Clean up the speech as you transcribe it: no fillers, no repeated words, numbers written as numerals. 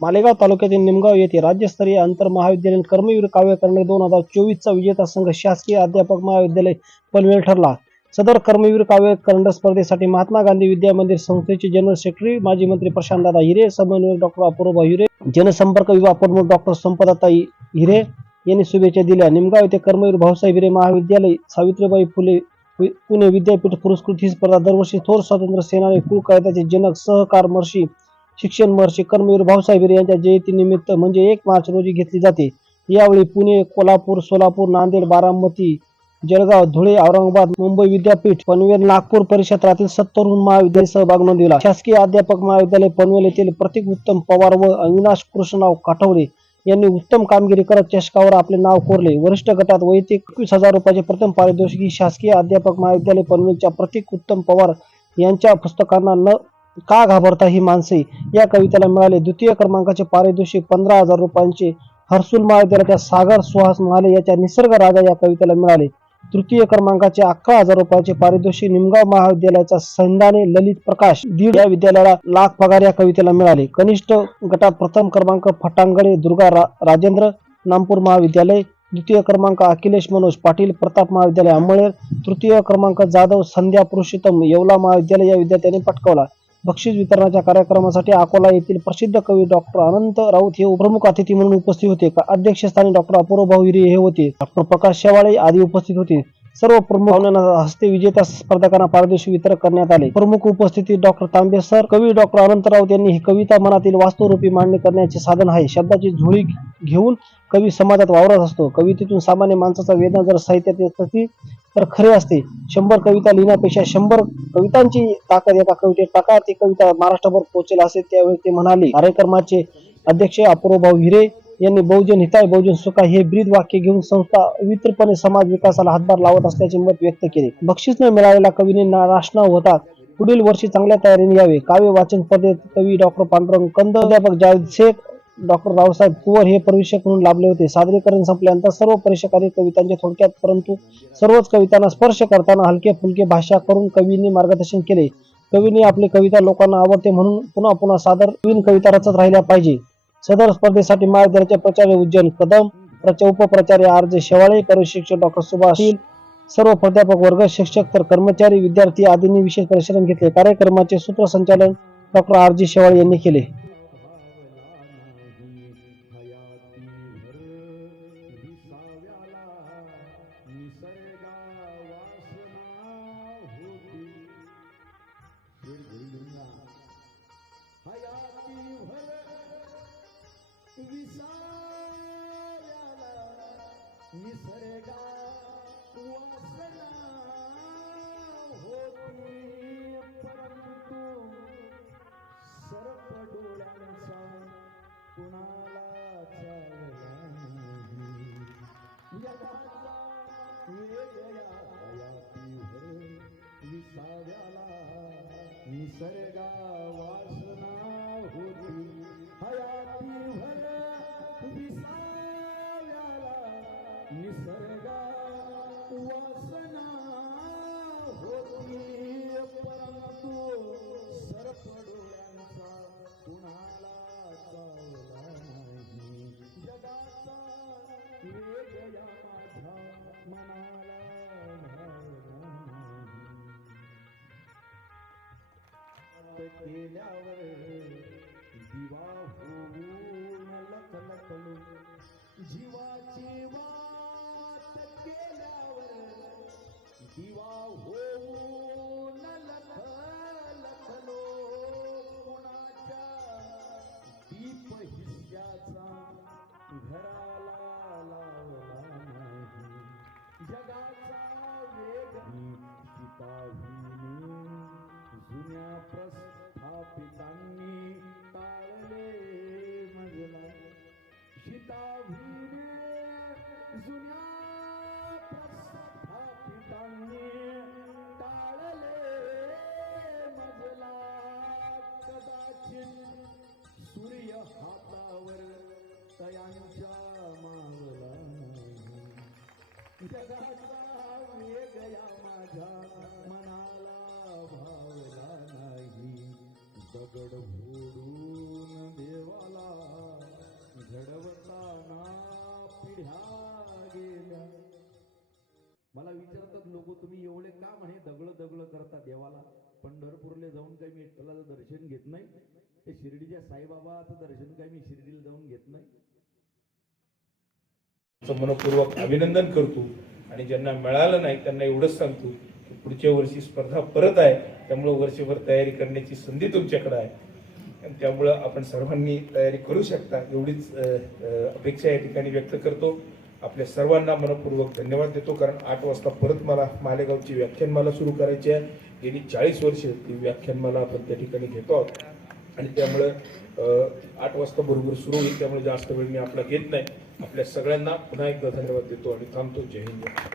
मालेगाव तालुक्यातील निमगाव येथे राज्यस्तरीय आंतर महाविद्यालयीन कर्मवीर काव्य करंडक 2024चा विजेता संघ शासकीय अध्यापक महाविद्यालय पनवेल ठरला. सदर कर्मवीर काव्य करंडक स्पर्धेसाठी महात्मा गांधी विद्या मंदिर संस्थेचे जनरल सेक्रेटरी माजी मंत्री प्रशांतदादा हिरे, समन्वयक डॉक्टर अपूर्वा हिरे, जनसंपर्क विभाग प्रमुख डॉक्टर संपदाता हिरे यांनी शुभेच्छा दिल्या. निमगाव येथे कर्मवीर भाऊसाहेब हिरे महाविद्यालय, सावित्रीबाई फुले पुणे विद्यापीठ पुरस्कृत ही स्पर्धा दरवर्षी थोर स्वातंत्र्य सेनानी, कुळ कायद्याचे जनक, सहकार महर्षी, शिक्षण महर्षी कर्मवीर भाऊसाहेब हिरे यांच्या जयंतीनिमित्त म्हणजे 1 मार्च रोजी घेतली जाते. यावेळी पुणे, कोल्हापूर, सोलापूर, नांदेड, बारामती, जळगाव, धुळे, औरंगाबाद, मुंबई विद्यापीठ, पनवेल, नागपूर परिक्षेत्रातील 70हून महाविद्यालय सहभाग नोंदविला. शासकीय अध्यापक महाविद्यालय पनवेल येथील प्रतीक उत्तम पवार व अविनाश कृष्णराव काठवरे यांनी उत्तम कामगिरी करत चषकावर आपले नाव कोरले. वरिष्ठ गटात वैयक्तिक 21,000 रुपयाचे प्रथम पारितोषिक ही शासकीय अध्यापक महाविद्यालय पनवेलच्या प्रतीक उत्तम पवार यांच्या पुस्तकांना न का घाबरता ही माणसे या कवितेला मिळाले. द्वितीय क्रमांकाचे पारितोषिक 15,000 रुपयांचे हर्सुल महाविद्यालयाच्या सागर सुहास महाले याच्या निसर्ग राजा या कवितेला मिळाले. तृतीय क्रमांकाचे 11,000 रुपयाचे पारितोषिक निमगाव महाविद्यालयाचा संधाने ललित प्रकाश दीड या विद्यालयाला लाख पगार या कवितेला मिळाले. कनिष्ठ गटात प्रथम क्रमांक फटांगडे दुर्गा राजेंद्र नामपूर महाविद्यालय, द्वितीय क्रमांक अखिलेश मनोज पाटील प्रताप महाविद्यालय अंमळनेर, तृतीय क्रमांक जाधव संध्या पुरुषोत्तम येवला महाविद्यालय या विद्यार्थ्यांनी पटकावला. बक्षीस वितरणाच्या कार्यक्रमासाठी अकोला येथील प्रसिद्ध कवी डॉक्टर अनंत राऊत हे प्रमुख अतिथी म्हणून उपस्थित होते. अध्यक्षस्थानी डॉक्टर अपूर्वा हिरे हे होते. डॉक्टर प्रकाश शेवाळे आदी उपस्थित होते. सर्व प्रमुख पाहुण्यांना हस्ते विजेत्या स्पर्धकांना पारितोषिक वितरण करण्यात आले. प्रमुख उपस्थिती डॉक्टर तांबे सर. कवी डॉक्टर अनंत राऊत यांनी ही कविता मनातील वास्तवरूपी मांडणी करण्याचे साधन आहे. शब्दाची झोळी घेऊन कवी समाजात वावरत असतो. कवितेतून सामान्य माणसाचा वेदना जर साहित्यात येत असती तर खरे असते. 100 कविता लिहिण्यापेक्षा 100 कवितांची ताकद एका कवितेत टाका, ती कविता महाराष्ट्रभर पोहोचेल असे त्यावेळी ते म्हणाले. कार्यक्रमाचे अध्यक्ष अपूर्वा हिरे यांनी बहुजन हिताय बहुजन सुखाय हे ब्रीद वाक्य घेऊन संस्था पवित्रपणे समाज विकासाला हातभार लावत असल्याचे मत व्यक्त केले. बक्षीस न मिळालेल्या कवीने नाराज न होता पुढील वर्षी चांगल्या तयारीने यावे. काव्य वाचन स्पर्धेत कवी डॉक्टर पांडुरंग कंद, अध्यापक जावेद शेख, डॉक्टर रावसाहेब कुवर हे परिवेशक म्हणून लाभले होते. सादरीकरण संपल्यानंतर सर्व परीक्षकांनी कवितांचे थोडक्यात परंतु सर्वच कवितांना स्पर्श करताना हलके फुलके भाषा करून कवींनी मार्गदर्शन केले. कवींनी आपली कविता लोकांना आवडते म्हणून पुन्हा पुन्हा सादर नवीन कविता रचत राहिल्या पाहिजे. सदर स्पर्धेसाठी महाविद्यालयाचे प्राचार्य उज्जैन कदम, उपप्राचार्य आर.जे. शेवाळे, परिशिक्षक डॉक्टर सुभाष, सर्व प्राध्यापक वर्ग, शिक्षक तर कर्मचारी, विद्यार्थी आदींनी विशेष परिश्रम घेतले. कार्यक्रमाचे सूत्रसंचालन डॉक्टर आर.जे. शेवाळे यांनी केले. निसर्गा वासना होती हयातीभर विसाव्याला, निसर्गा वासना होती परंतु सर्प डोळ्यांचा कुणाला चावला नाही. जगाचा वेग या माझ्या मनाला केल्यावर दिवा होऊन लखलखलो, जीवाची वाट केल्यावर दिवा होऊन लखलखलो. कोणाच्या दीप हिस्याचा घराला लावला नाही. जगाचा वेग शिताहीने जुन्या प्रस्थापितांनी टाळले मजला. शिताहीने जुन्या प्रस्थापितांनी विचारतात लोक, तुम्ही एवढे का म्हणे दगड दगड करता देवाला? पंढरपूरला जाऊन काही मी विठ्ठलाचं दर्शन घेत नाही, ते शिर्डीच्या साईबाबाचं दर्शन काही मी शिर्डीला जाऊन घेत नाही. मनपूर्वक अभिनंदन करतो आणि ज्यांना मिळालं नाही त्यांना एवढंच सांगतो की पुढच्या वर्षी स्पर्धा परत आहे, त्यामुळे वर्षभर तयारी करण्याची संधी तुमच्याकडे आहे आणि त्यामुळं आपण सर्वांनी तयारी करू शकता एवढीच अपेक्षा या ठिकाणी व्यक्त करतो. आपल्या सर्वांना मनपूर्वक धन्यवाद देतो, कारण 8 वाजता परत मला मालेगावची व्याख्यानमाला सुरू करायची आहे. गेली 40 वर्ष ती व्याख्यानमाला आपण त्या ठिकाणी घेतो आहोत आणि त्यामुळं 8 वाजता बरोबर सुरू होईल, त्यामुळे जास्त वेळ मी आपला घेत नाही. आपल्या सगळ्यांना पुन्हा एकदा धन्यवाद देतो आणि थांबतो. जय हिंद.